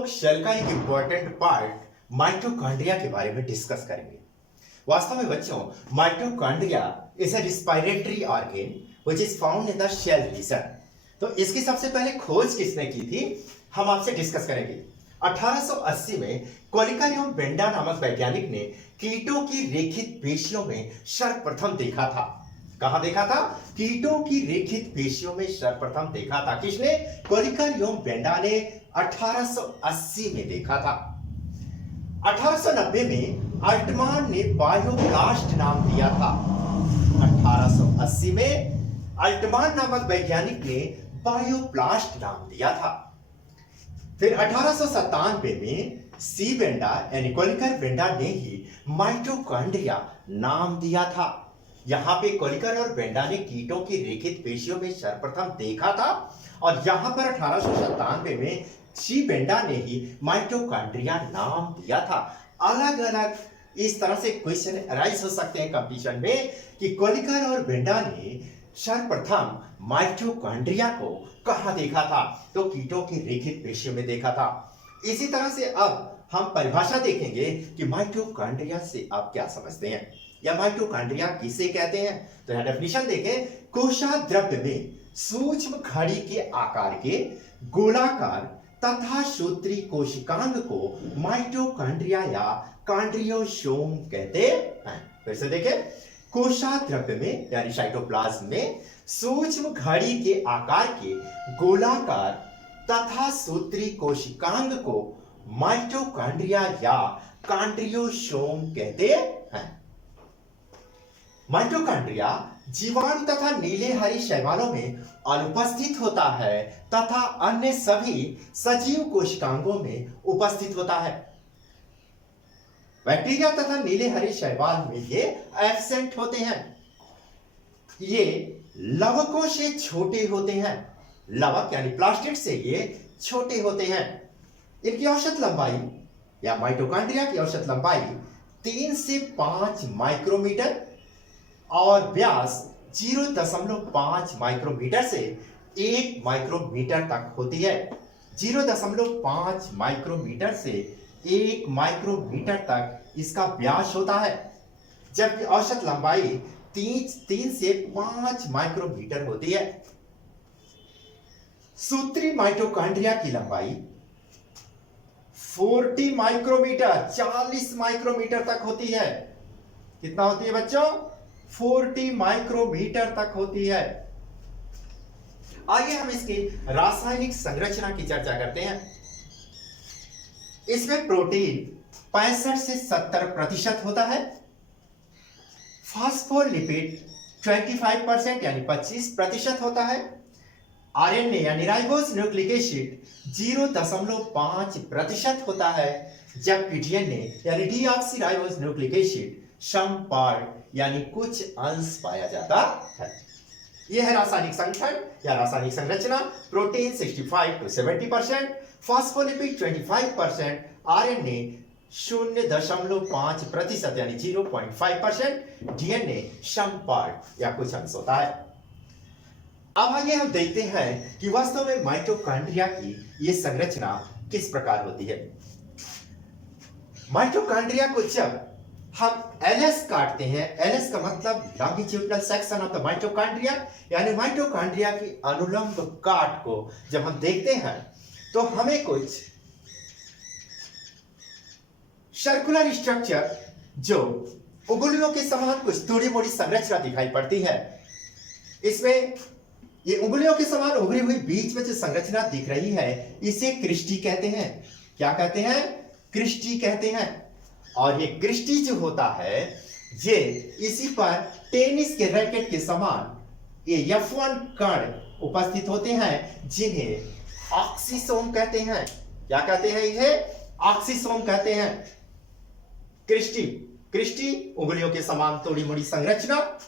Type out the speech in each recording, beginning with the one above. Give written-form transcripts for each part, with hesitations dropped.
लोग सेल का एक इंपॉर्टेंट पार्ट माइटोकॉन्ड्रिया के बारे में डिस्कस करेंगे। वास्तव में बच्चों, mitochondria is a respiratory organ which is found in the cell region. तो इसकी सबसे पहले खोज किसने की थी, हम आपसे डिस्कस करेंगे। 1880 में कोलिकानियम बेंडा नामक वैज्ञानिक ने कीटों की रेखित पेशियों में सर्वप्रथम देखा था। कहां देखा था? कीटों की रेखित पेशियों में सर्वप्रथम देखा था। किसने? कोलिकानियम बेंडा ने 1880 में देखा था। 1890 में अल्टमान ने बायोब्लास्ट नाम दिया था। 1880 में अल्टमान नामक वैज्ञानिक ने बायोब्लास्ट नाम दिया था। फिर 1897 में सी बेंडा यानी कोलिकर बेंडा ने ही माइटोकॉन्ड्रिया नाम दिया था। यहां पे कोलिकर और बेंडा ने कीटों की रेखित पेशियों में सर्वप्रथम देखा था और यहां पर 1897 में सी बेंडा ने ही माइटोकॉन्ड्रिया नाम दिया था। अलग अलग इस तरह से क्वेश्चन अराइज हो सकते हैं कंपटीशन में कि कोलिकर और बेंडा ने सर्वप्रथम माइटोकॉन्ड्रिया को कहां देखा था, तो कीटों की रेखित पेशियों में देखा था। इसी तरह से अब हम परिभाषा देखेंगे कि माइटोकॉन्ड्रिया से आप क्या समझते हैं या माइटोकॉन्ड्रिया किसे कहते हैं। तो यहां डेफिनेशन देखें, कोशिका द्रव्य में सूक्ष्म घड़ी के आकार के गोलाकार तथा सूत्री कोशिकांग को माइटोकॉन्ड्रिया या कॉन्ड्रियोसोम कहते हैं। फिर से देखें, कोशिका द्रव्य में यानी साइटोप्लाज्म में सूक्ष्म घड़ी के आकार के गोलाकार तथा सूत्री कोशिकांग को माइटोकॉन्ड्रिया या कॉन्ड्रियोसोम कहते हैं। माइटोकॉन्ड्रिया जीवाणु तथा नीले हरी शैवालों में अनुपस्थित होता है तथा अन्य सभी सजीव कोशिकांगों में उपस्थित होता है। बैक्टीरिया तथा नीले हरे शैवाल में ये एब्सेंट होते हैं। ये लवकों से छोटे होते हैं। लवक यानी प्लास्टिड से ये छोटे होते हैं। इनकी औसत लंबाई या माइटोकॉन्ड्रिया की औसत लंबाई 3 से 5 माइक्रोमीटर और व्यास 0.5 माइक्रोमीटर से 1 माइक्रोमीटर तक होती है। 0.5 माइक्रोमीटर से 1 माइक्रोमीटर तक इसका व्यास होता है, जबकि औसत लंबाई 3 से 5 माइक्रोमीटर होती है। सूत्री माइटोकॉन्ड्रिया की लंबाई 40 माइक्रोमीटर 40 माइक्रोमीटर तक होती है। कितना होती है बच्चों? 40 माइक्रोमीटर तक होती है। आइए हम इसकी रासायनिक संरचना की चर्चा करते हैं। इसमें प्रोटीन 65 से 70% होता है। फास्फोलिपिड 25% यानी 25% होता है। आरएनए यानी राइबोस न्यूक्लिक एसिड 0.5% होता है, जबकि डीएनए यानी deoxyribose nucleic acid some part यानी कुछ अंश पाया जाता है। यह है रासायनिक संगठन या रासायनिक संरचना। प्रोटीन 65 to 70%, फास्फोलिपिड 25%, आरएनए 0.5% यानी 0.5%, डीएनए सम पार्ट या कुछ अंश होता है। अब आइए हम देखते हैं कि वास्तव में माइटोकॉन्ड्रिया की यह संरचना किस प्रकार होती है। माइटोकॉन्ड्रिया को जब हम एलएस काटते हैं, एलएस का मतलब longitudinal section of the mitochondria, यानी माइटोकॉन्ड्रिया की अनुलंब काट को जब हम देखते हैं तो हमें कुछ सर्कुलर स्ट्रक्चर जो उंगलियों के समान कुछ थोड़ी मोड़ी संरचना दिखाई पड़ती है। इसमें ये उंगलियों के समान उभरी हुई बीच में जो संरचना दिख रही है, इसे क्रिस्टी कहते हैं। क्या कहते हैं? क्रिस्टी कहते हैं। और ये क्रिस्टी जो होता है, ये इसी पर टेनिस के रैकेट के समान ये F1 कण उपस्थित होते हैं, जिन्हें ऑक्सीसोम कहते हैं। क्या कहते हैं? इन्हें ऑक्सीसोम कहते हैं। क्रिस्टी क्रिस्टी उंगलियों के समान थोड़ी मोड़ी संरचना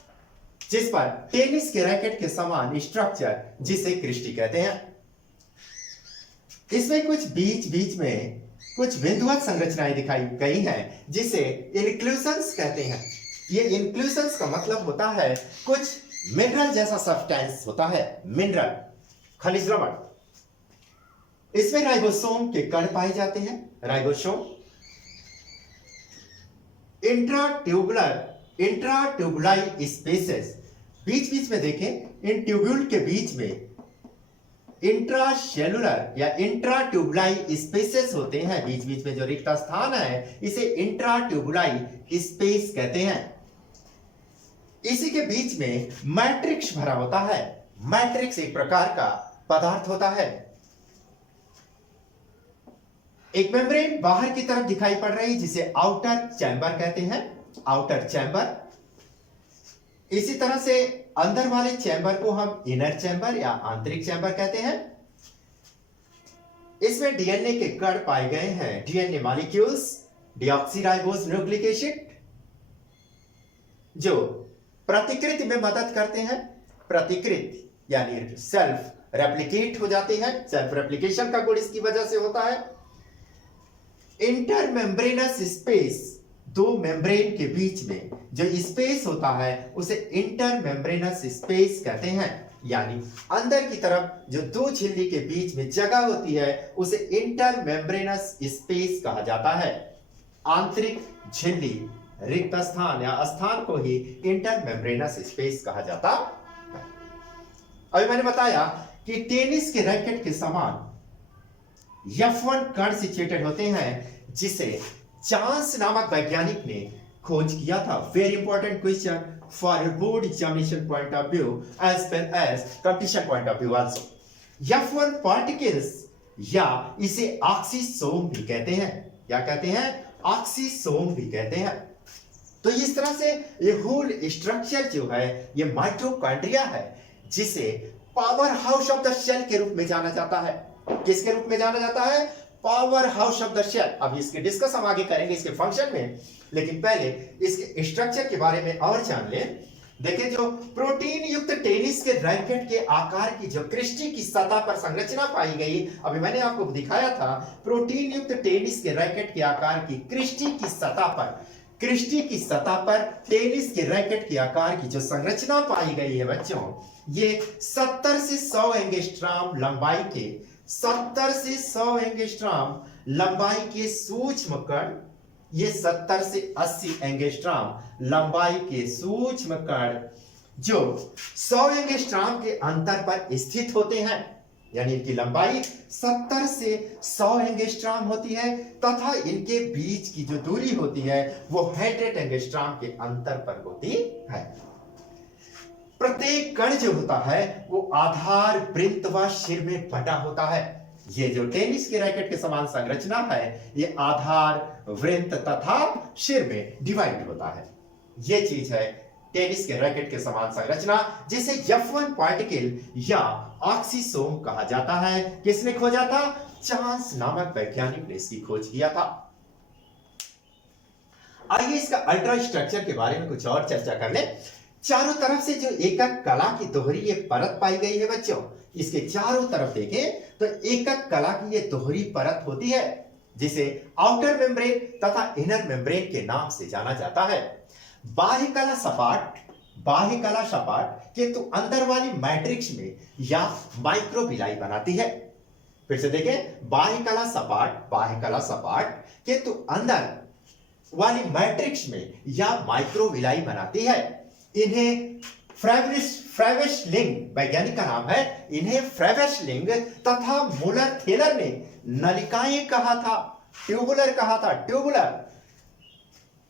जिस पर टेनिस के रैकेट के समान स्ट्रक्चर, जिसे क्रिस्टी कहते हैं। इसमें कुछ बीच बीच में कुछ बिंदुवत संरचनाएं दिखाई गई हैं, जिसे इंक्लूजन्स कहते हैं। ये इंक्लूजन्स का मतलब होता है कुछ मिनरल जैसा सब्सटेंस होता है। मिनरल, खनिज लवण। इसमें राइबोसोम के कण पाए जाते हैं। राइबोसोम इंट्राट्यूबुलाई स्पेसेस, बीच बीच में देखें इन ट्यूब्यूल के बीच में इंट्रासेलुलर या इंट्राट्यूबुलाई स्पेसेस होते हैं। बीच बीच में जो रिक्त स्थान है इसे इंट्राट्यूबुलाई स्पेस कहते हैं। इसी के बीच में मैट्रिक्स भरा होता है। मैट्रिक्स एक प्रकार का पदार्थ होता है। एक मेम्ब्रेन बाहर की तरफ दिखाई पड़ रही जिसे आउटर चैम्बर कहते हैं, आउटर चैम्बर। इसी तरह से अंदर वाले चैम्बर को हम इनर चैम्बर या आंतरिक चैम्बर कहते हैं। इसमें डीएनए के कण पाए गए हैं, DNA molecules, deoxyribose nucleic acid, जो प्रतिकृति में मदद करते हैं। प्रतिकृति यानी सेल्फ रेप्लिकेट हो जाते हैं। सेल्फ रेप्लिकेशन का गुण इसकी वजह से होता है। इंटरमेम्ब्रेनस स्पेस, दो मेम्ब्रेन के बीच में जो स्पेस होता है उसे इंटरमेम्ब्रेनस स्पेस कहते हैं। यानी अंदर की तरफ जो दो झिल्ली के बीच में जगह होती है उसे इंटरमेम्ब्रेनस स्पेस कहा जाता है। आंतरिक झिल्ली रिक्त स्थान या स्थान को ही इंटरमेम्ब्रेनस स्पेस कहा जाता है। अभी मैंने बताया कि टेनिस के रैकेट के समान F1 कण सिचुएटेड होते हैं, जिसे चांस नामक वैज्ञानिक ने खोज किया था। Very important question for your board examination point of view as well as competition point of view also. F1 particles या इसे ऑक्सीसोम भी कहते हैं। क्या कहते हैं? ऑक्सीसोम भी कहते हैं। तो इस तरह से ये होल स्ट्रक्चर जो है ये माइटोकॉन्ड्रिया है, जिसे power house of the cell के रूप में जाना जाता है। किसके रूप में जाना जाता है? Power house of the cell. अब इसके डिस्कस हम आगे करेंगे इसके फंक्शन में, लेकिन पहले इसके स्ट्रक्चर के बारे में और जान लें। देखिए, जो प्रोटीन युक्त टेनिस के रैकेट के आकार की जो क्रिस्टी की सतह पर संरचना पाई गई, अभी मैंने आपको दिखाया था, प्रोटीन युक्त टेनिस के रैकेट के आकार की क्रिस्टी की सतह पर टेनिस के रैकेट के आकार की जो संरचना पाई गई है बच्चों, ये 70 से 100 एंगस्ट्रॉम लंबाई के 70 से 100 एंगस्ट्रॉम लंबाई के सूक्ष्म कण, ये 70 से 80 एंगस्ट्रॉम लंबाई के सूक्ष्म कण जो 100 एंगस्ट्रॉम के अंतर पर स्थित होते हैं, यानी इनकी लंबाई 70 से 100 एंगस्ट्रॉम होती है, तथा इनके बीच की जो दूरी होती है वो 100 एंगस्ट्रॉम के अंतर पर होती है। प्रत्येक कण जो होता है वो आधार, वृत्त व शिर में बटा होता है। ये जो टेनिस के रैकेट के समान संरचना है ये आधार, वृत्त तथा शिर में डिवाइड होता है। ये चीज है टेनिस के रैकेट के समान संरचना, जिसे F1 पार्टिकल या ऑक्सीसोम कहा जाता है। किसने खोजा था? चांस नामक वैज्ञानिक ने इसकी खोज किया था। आइए इसका अल्ट्रा स्ट्रक्चर के बारे में कुछ और चर्चा कर ले। चारों तरफ से जो एकक कला की दोहरी ये परत पाई गई है बच्चों, इसके चारों तरफ देखें तो एकक कला की ये दोहरी परत होती है, जिसे आउटर मेम्ब्रेन तथा इनर मेम्ब्रेन के नाम से जाना जाता है। बाह्य कला सपाट किंतु अंदर वाली मैट्रिक्स में या माइक्रोविलाई बनाती है। फिर से देखें, बाह्य कला सपाट किंतु अंदर वाली मैट्रिक्स में या माइक्रोविलाई बनाती है। इन्हें फ्रेवेशलिंग वैज्ञानिक का नाम है, इन्हें फ्रेवेशलिंग तथा मुलर थेलर ने नलिकाएं कहा था, ट्यूबुलर कहा था,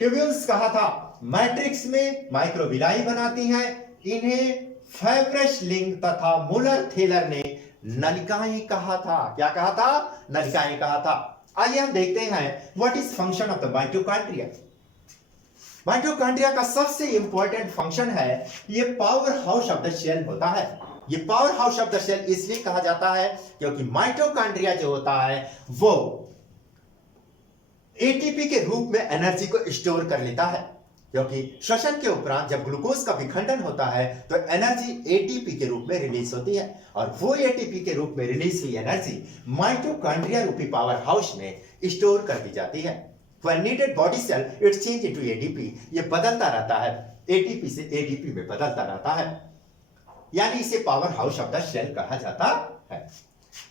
ट्यूब्यूल्स कहा था। मैट्रिक्स में माइक्रोविलाई बनाती हैं। इन्हें फ्रेवेशलिंग तथा मुलर थेलर ने नलिकाएं कहा था। क्या कहा था? नलिकाएं कहा था। आइए हम देखते हैं what is function of the mitochondria. Mitochondria का सबसे इंपॉर्टेंट फंक्शन है ये power house of the cell होता है। ये power house of the cell इसलिए कहा जाता है क्योंकि माइटोकॉन्ड्रिया जो होता है वो एटीपी के रूप में एनर्जी को स्टोर कर लेता है, क्योंकि श्वसन के उपरांत जब ग्लूकोज का विखंडन होता है तो एनर्जी एटीपी के रूप में रिलीज होती है, और वो एटीपी के रूप में रिलीज हुई एनर्जी माइटोकॉन्ड्रिया रूपी पावर हाउस में स्टोर कर दी जाती है। When needed body cell, it change into ADP. ये बदलता रहता है, ATP से ADP में बदलता रहता है, यानी इसे power house of the cell कहा जाता है।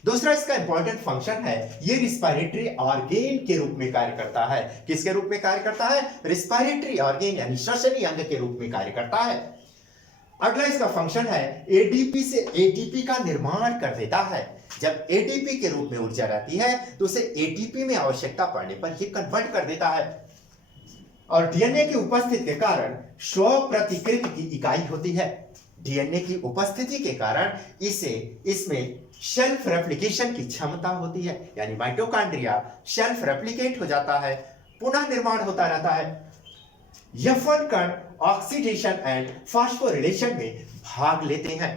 दूसरा इसका इंपॉर्टेंट फंक्शन है, ये रिस्पायरेटरी ऑर्गेन के रूप में कार्य करता है। किसके रूप में कार्य करता है? रिस्पायरेटरी ऑर्गेन यानी श्वसनीय अंग के रूप में कार्य करता है। अगला इसका फंक्शन है, एडीपी से एटीपी का निर्माण कर देता है। जब एटीपी के रूप में ऊर्जा रहती है तो उसे एटीपी में आवश्यकता पड़ने पर ये कन्वर्ट कर देता है। और डीएनए की उपस्थिति के कारण स्व प्रतिकृति की इकाई होती है। डीएनए की उपस्थिति के कारण इसमें सेल्फ रेप्लिकेशन की क्षमता होती है, यानी माइटोकॉन्ड्रिया सेल्फ रेप्लिकेट हो जाता है, पुनः निर्माण होता रहता है। F1 कण ऑक्सीडेशन एंड फास्फोरिलेशन में भाग लेते हैं,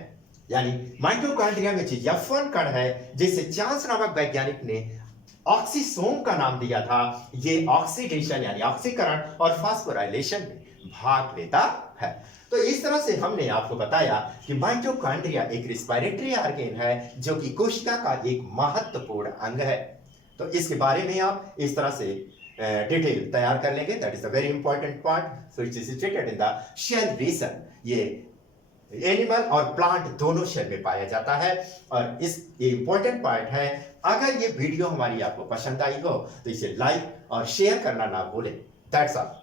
यानी माइटोकॉन्ड्रिया में जो F1 कण है, जिसे चांस नामक वैज्ञानिक ने ऑक्सीसोम का नाम दिया था, ये ऑक्सीडेशन यानी ऑक्सीकरण और फास्फोराइलेशन में भाग लेता है। तो इस तरह से हमने आपको बताया कि माइटोकॉन्ड्रिया एक रिस्पायरेटरी ऑर्गेन है जो कि कोशिका का एक महत्वपूर्ण अंग है। तो इसके बारे में आप इस तरह से डिटेल तैयार कर लेंगे। That is a very important part which is situated in the cell region. ये एनिमल और प्लांट दोनों शेल में पाया जाता है और ये इंपॉर्टेंट पार्ट है। अगर ये वीडियो हमारी आपको पसंद आई हो तो इसे लाइक और शेयर करना ना भूलें। That's all.